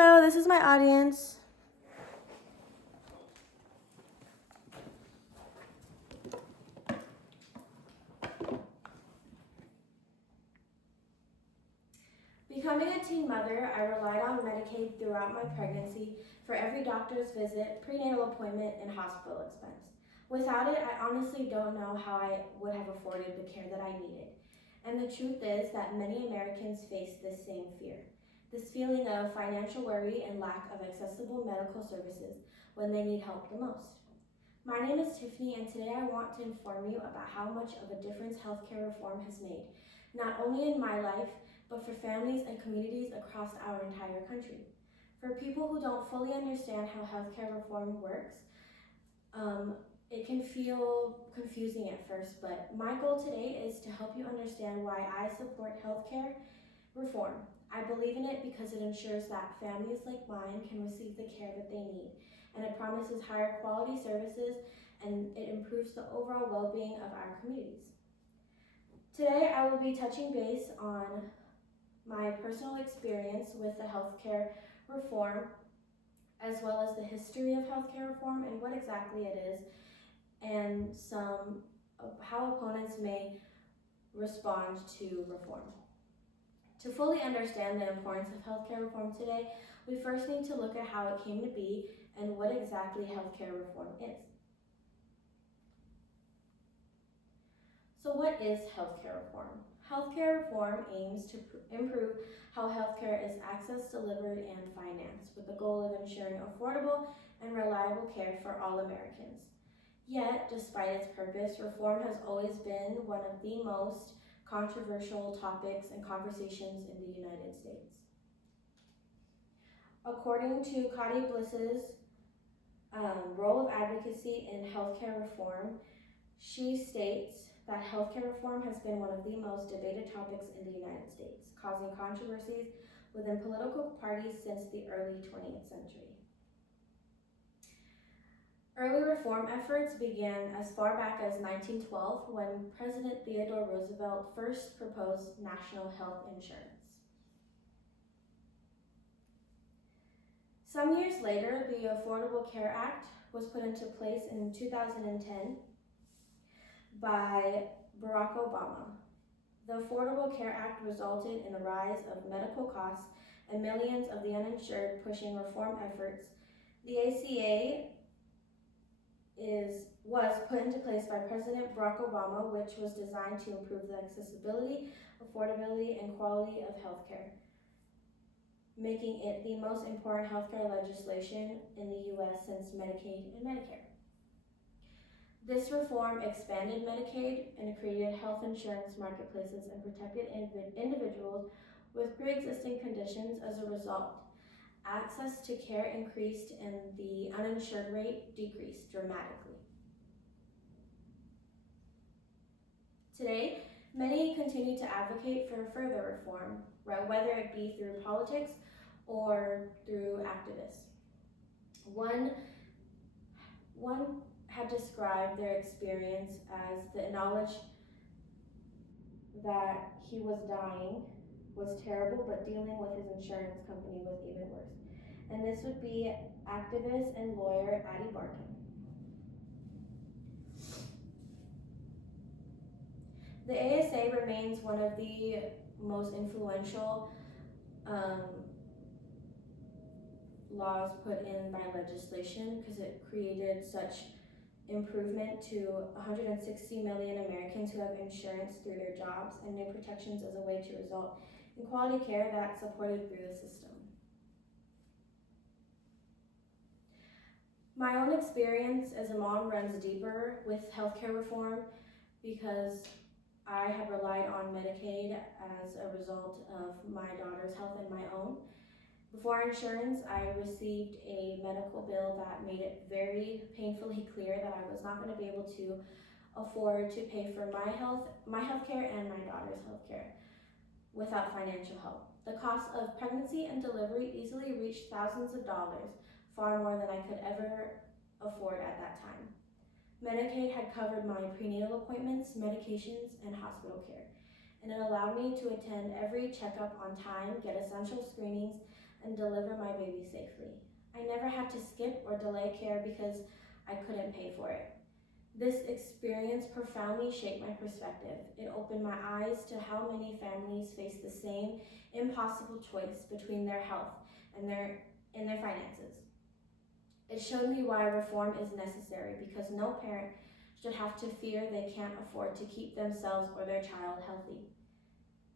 Hello, this is my audience. Becoming a teen mother, I relied on Medicaid throughout my pregnancy for every doctor's visit, prenatal appointment, and hospital expense. Without it, I honestly don't know how I would have afforded the care that I needed. And the truth is that many Americans face this same fear. This feeling of financial worry and lack of accessible medical services when they need help the most. My name is Tiffany, and today I want to inform you about how much of a difference healthcare reform has made, not only in my life, but for families and communities across our entire country. For people who don't fully understand how healthcare reform works, it can feel confusing at first, but my goal today is to help you understand why I support healthcare reform. I believe in it because it ensures that families like mine can receive the care that they need, and it promises higher quality services, and it improves the overall well-being of our communities. Today, I will be touching base on my personal experience with the healthcare reform, as well as the history of healthcare reform and what exactly it is, and some of how opponents may respond to reform. To fully understand the importance of healthcare reform today, we first need to look at how it came to be and what exactly healthcare reform is. So what is healthcare reform? Healthcare reform aims to improve how healthcare is accessed, delivered, and financed, with the goal of ensuring affordable and reliable care for all Americans. Yet, despite its purpose, reform has always been one of the most controversial topics and conversations in the United States. According to Cotty Bliss's role of advocacy in healthcare reform, she states that healthcare reform has been one of the most debated topics in the United States, causing controversies within political parties since the early 20th century. Early reform efforts began as far back as 1912 when President Theodore Roosevelt first proposed national health insurance. Some years later, the Affordable Care Act was put into place in 2010 by Barack Obama. The Affordable Care Act resulted in the rise of medical costs and millions of the uninsured, pushing reform efforts. The ACA was put into place by President Barack Obama, which was designed to improve the accessibility, affordability, and quality of healthcare, making it the most important healthcare legislation in the U.S. since Medicaid and Medicare. This reform expanded Medicaid and created health insurance marketplaces and protected individuals with pre-existing conditions. As a result, access to care increased and the uninsured rate decreased dramatically. Today, many continue to advocate for further reform, whether it be through politics or through activists. One had described their experience as the knowledge that he was dying was terrible, but dealing with his insurance company was even worse. And this would be activist and lawyer Addie Barton. The ASA remains one of the most influential laws put in by legislation because it created such improvement to 160 million Americans who have insurance through their jobs and new protections as a way to result in quality care that's supported through the system. My own experience as a mom runs deeper with healthcare reform because I have relied on Medicaid as a result of my daughter's health and my own. Before insurance, I received a medical bill that made it very painfully clear that I was not going to be able to afford to pay for my healthcare and my daughter's healthcare without financial help. The cost of pregnancy and delivery easily reached thousands of dollars, far more than I could ever afford at that time. Medicaid had covered my prenatal appointments, medications, and hospital care, and it allowed me to attend every checkup on time, get essential screenings, and deliver my baby safely. I never had to skip or delay care because I couldn't pay for it. This experience profoundly shaped my perspective. It opened my eyes to how many families face the same impossible choice between their health and their finances. It showed me why reform is necessary, because no parent should have to fear they can't afford to keep themselves or their child healthy.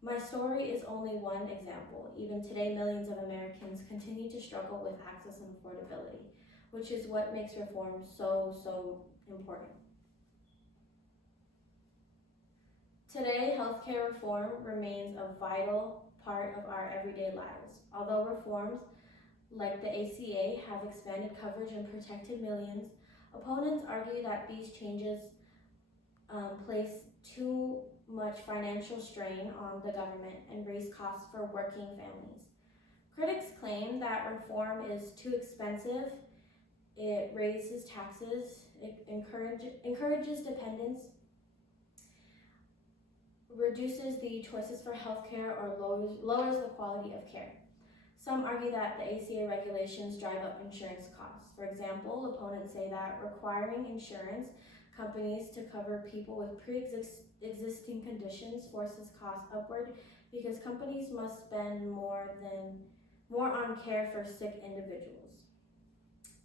My story is only one example. Even today, millions of Americans continue to struggle with access and affordability, which is what makes reform so important. Today, healthcare reform remains a vital part of our everyday lives. Although reforms like the ACA have expanded coverage and protected millions, opponents argue that these changes place too much financial strain on the government and raise costs for working families. Critics claim that reform is too expensive, it raises taxes, it encourages dependence, reduces the choices for healthcare, or lowers the quality of care. Some argue that the ACA regulations drive up insurance costs. For example, opponents say that requiring insurance companies to cover people with pre-existing conditions forces costs upward, because companies must spend more on care for sick individuals.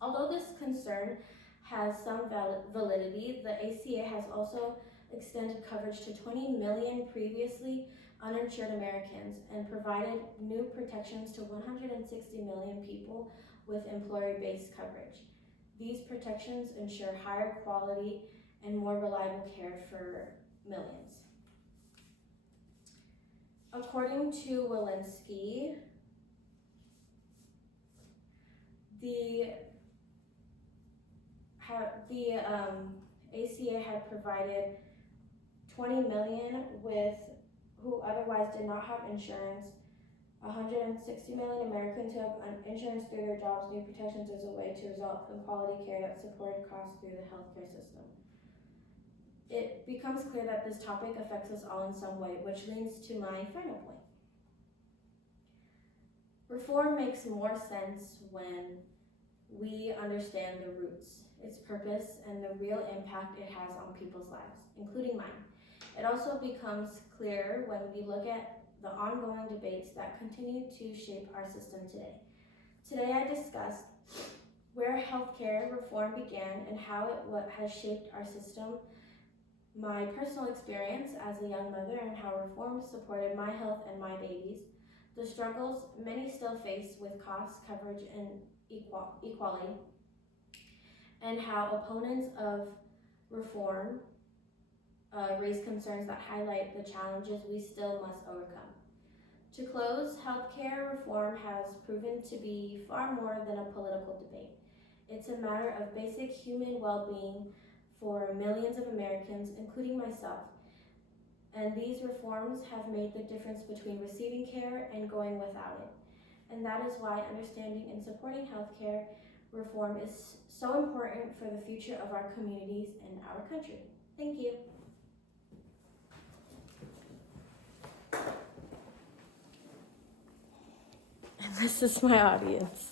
Although this concern has some validity, the ACA has also extended coverage to 20 million previously uninsured Americans and provided new protections to 160 million people with employer-based coverage. These protections ensure higher quality and more reliable care for millions. According to Walensky, the ACA had provided 20 million who otherwise did not have insurance, 160 million Americans who have insurance through their jobs, new protections as a way to result in quality care that supported costs through the healthcare system. It becomes clear that this topic affects us all in some way, which leads to my final point. Reform makes more sense when we understand the roots, its purpose, and the real impact it has on people's lives, including mine. It also becomes clear when we look at the ongoing debates that continue to shape our system today. Today I discussed where healthcare reform began and how it has shaped our system, my personal experience as a young mother and how reform supported my health and my baby's, the struggles many still face with cost, coverage, and equality, and how opponents of reform raise concerns that highlight the challenges we still must overcome. To close, healthcare reform has proven to be far more than a political debate. It's a matter of basic human well-being for millions of Americans, including myself. And these reforms have made the difference between receiving care and going without it. And that is why understanding and supporting healthcare reform is so important for the future of our communities and our country. Thank you. And this is my audience.